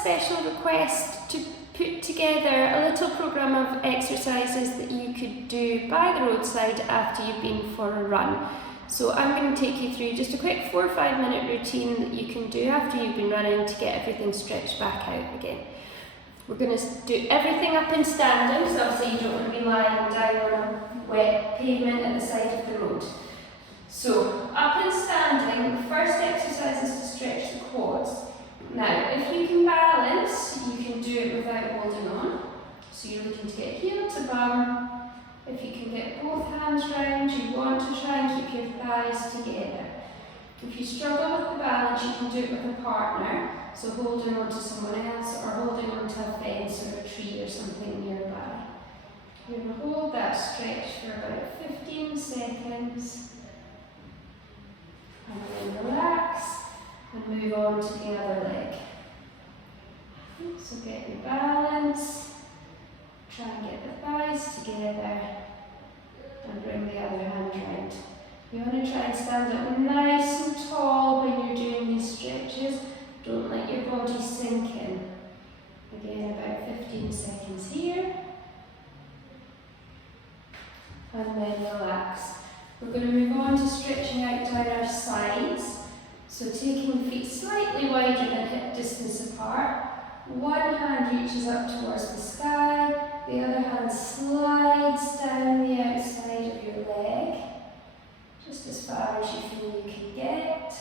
special request to put together a little programme of exercises that you could do by the roadside after you've been for a run. So I'm going to take you through just a quick 4 or 5 minute routine that you can do after you've been running to get everything stretched back out again. We're going to do everything up and standing, so obviously you don't want to be lying down on a wet pavement at the side of the road. So up and standing, the first exercise is to stretch the quads. Now, if you can balance, you can do it without holding on. So you're looking to get heel to bum. If you can get both hands round, you want to try and keep your thighs together. If you struggle with the balance, you can do it with a partner. So holding on to someone else or holding on to a fence or a tree or something nearby. You're going to hold that stretch for about 15 seconds. And then relax and move on to the other leg. So get your balance. Try and get the thighs together and bring the other hand round. You want to try and stand up nice and tall when you're doing these stretches. Don't let your body sink in. Again, about 15 seconds here. And then relax. We're going to move on to stretching out down our sides. So taking the feet slightly wider than hip distance apart. One hand reaches up towards the sky, the other hand slides down the outside of your leg, just as far as you feel you can get.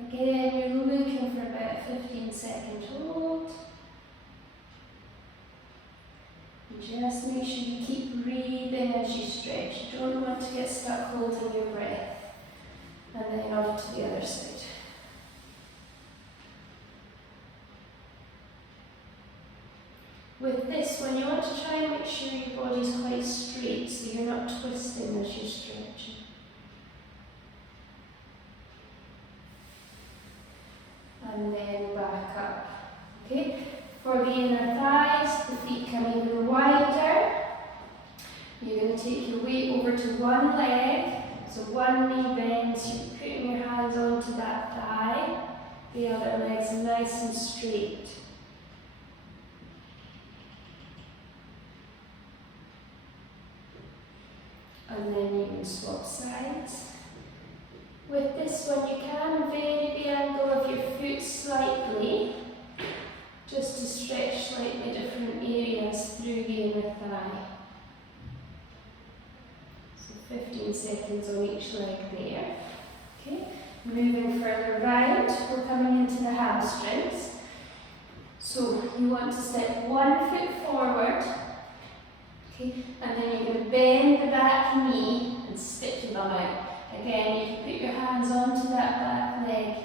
Again, you're looking for about a 15-second hold. And just make sure you keep breathing as you stretch. You don't want to get stuck holding your breath. And then on to the other side. With this one, you want to try and make sure your body's quite straight so you're not twisting as you're stretching. And then back up. Okay? For the inner thighs, the feet come even wider. You're going to take your weight over to one leg. So one knee bends, you're putting your hands onto that thigh. The other leg's nice and straight. And then you can swap sides. With this one, you can vary the angle of your foot slightly, just to stretch slightly different areas through the inner thigh. So 15 seconds on each leg there. Okay. Moving further round, we're coming into the hamstrings. So you want to step one foot forward. Okay, and then you're going to bend the back knee and stick your bum out. Again, you can put your hands onto that back leg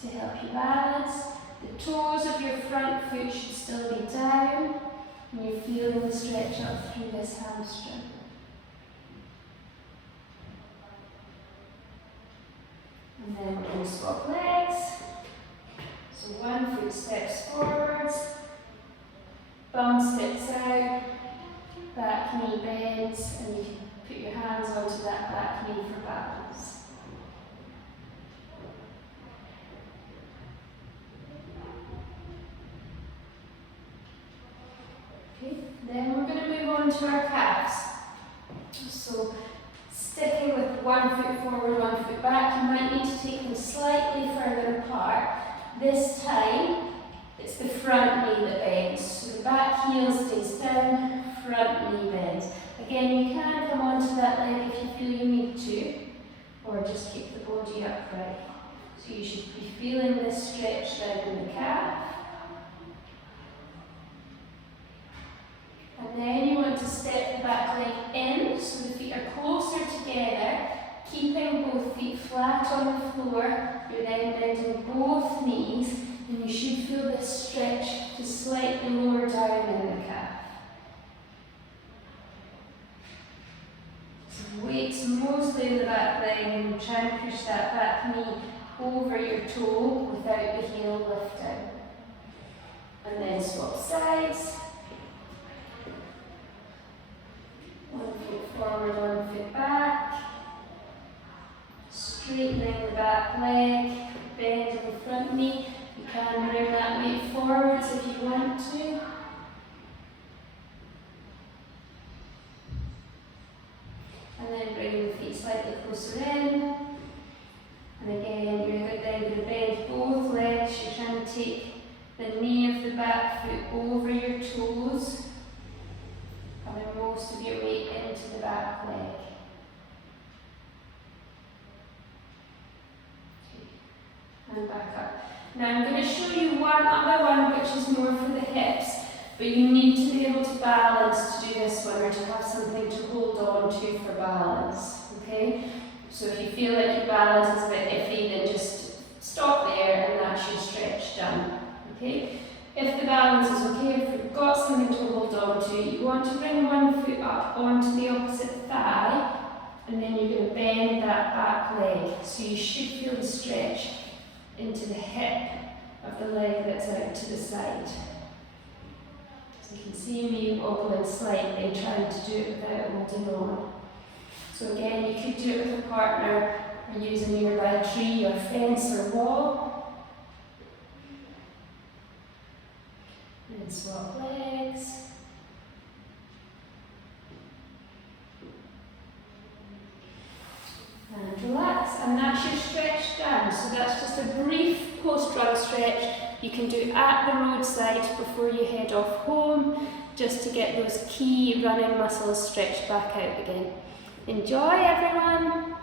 to help you balance. The toes of your front foot should still be down, and you're feeling the stretch up through this hamstring. And then we're going to swap legs. So one foot steps forwards, bum steps out. Back knee bends, and you can put your hands onto that back knee for balance. Okay, then we're going to move on to our calves. So sticking with one foot forward, one foot back, you might need to take them slightly further apart. This time, it's the front knee that bends. So the back heel stays down, front knee bends. Again, you can come onto that leg if you feel you need to, or just keep the body upright. So you should be feeling this stretch down in the calf. And then you want to step the back leg in, so the feet are closer together, keeping both feet flat on the floor. You're then bending both knees, and you should feel this stretch just slightly lower down in the calf. Weights mostly in the back leg, and you try and push that back knee over your toe without the heel lifting. And then swap sides. One foot forward, one foot back. Straightening the back leg, bending the front knee. You can can bring that weight forwards if you want to. And then bring the feet slightly closer in. And again, you're then going to bend both legs. You're trying to take the knee of the back foot over your toes. And then most of your weight into the back leg. Okay. And back up. Now I'm going to show you one other one which is more for the hips. But you need to be able to balance to do this one, or to have something to hold on to for balance. Okay? So if you feel like your balance is a bit iffy, then just stop there and that's your stretch done. Okay? If the balance is okay, if you've got something to hold on to, you want to bring one foot up onto the opposite thigh, and then you're going to bend that back leg. So you should feel the stretch into the hip of the leg that's out to the side. So you can see me wobbling slightly, trying to do it without holding on. So again, you could do it with a partner, or use a nearby tree or fence or wall. And swap legs. And relax, and that's your stretch done. So that's just a brief post-run stretch. You can do at the roadside before you head off home, just to get those key running muscles stretched back out again. Enjoy, everyone!